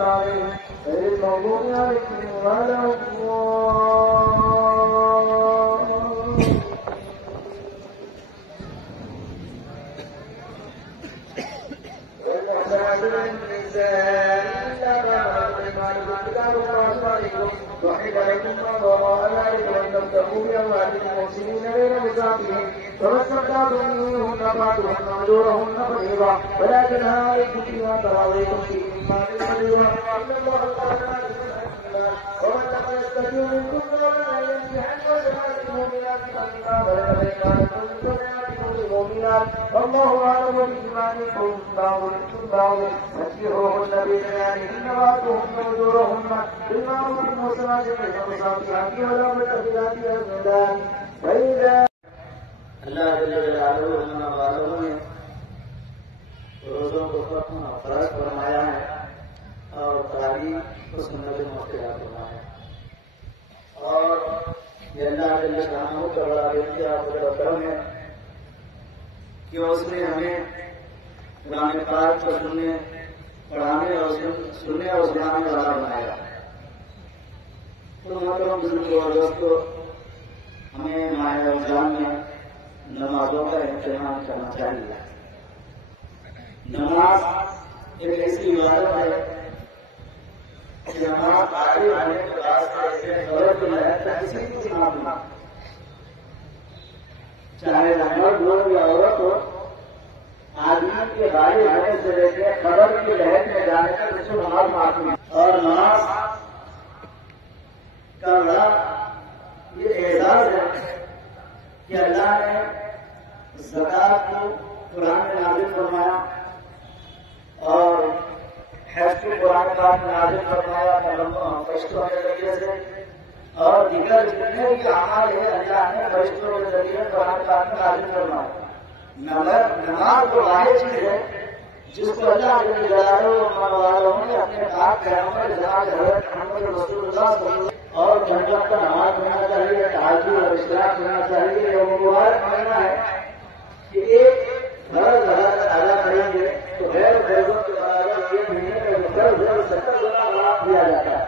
عليهم غير المغضوب عليهم ولا وحيد لكم ما وراء ذلك وان تبتغوا باموالكم المحسنين غير مسافرين فما استمتعتم منهن فاتوهن اجورهن فريضا ولا جناح عليكم فيما تراضيتم فيه مما تشركون ان الله قال ومن لم يستطع منكم قولا ان ينكح ازواجه المؤمنات فانكحوا المؤمنات والله اعلم بايمانكم بعضكم بعض فانكحوهن باذنهن واتوهن اجورهن بالمعروف المحسنات غير مسافحات ولا متخذات اخدان فاذا اللہ جل جلالہ اپنا والوں نے روزوں کو فرض فرمایا ہے اور تراویح کو سنت موقع فرمایا ہے اور یہ اللہ جل جلالہ کا بڑا اختیار اور کرم ہے کہ اس نے ہمیں قرآن پاک کو سننے پڑھانے اور سننے اور سنانے والا بنایا. تو محترم بزرگوں اور دوستوں، ہمیں ماہ رمضان میں نمازوں کا اہتمام کرنا چاہیے. نماز ایک ایسی عبادت ہے کہ نماز آگے آنے کے بعد غلط میں کسی کو سننا، چاہے مرد ہو یا عورت ہو، آدمی کے بارے آنے سے لے کے قبر کی لہر میں جانے تک اس کو نماز معلوم ہے. اور نماز کا بڑا یہ اعزاز ہے کہ اللہ نے زکات کو قرآن میں نازل فرمایا اور حج کو قرآن پاک میں نازل فرمایا فرشتوں کے ذریعے سے، اور دیگر جتنے بھی اعمال ہے اللہ نے فرشتوں کے ذریعے قرآن پاک میں نازل فرمایا. مگر نماز تو واحد چیز ہے جس کو اللہ جل جلالہ والوں نے اپنے پاک پیغمبر جناب حضرت محمد رسول اللہ صلی اللہ علیہ وسلم اور جنگت کا نماز پڑھنا چاہیے، تہجد اور اشراق کرنا چاہیے. یہ مبارک مہینہ ہے کہ ایک فرض ادا کریں گے تو غیر فرضوں کے برابر ایک مہینے میں 70 گنا ثواب دیا جاتا ہے،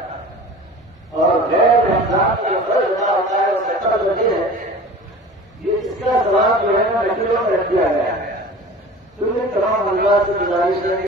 اور غیر رمضان کا جو فرض ادا ہوتا ہے وہ 70 گنے ہے. یہ اس کا ثواب جو ہے نا نفلوں میں رکھ دیا گیا ہے. تمہیں تمام اللہ سے گزارش ہے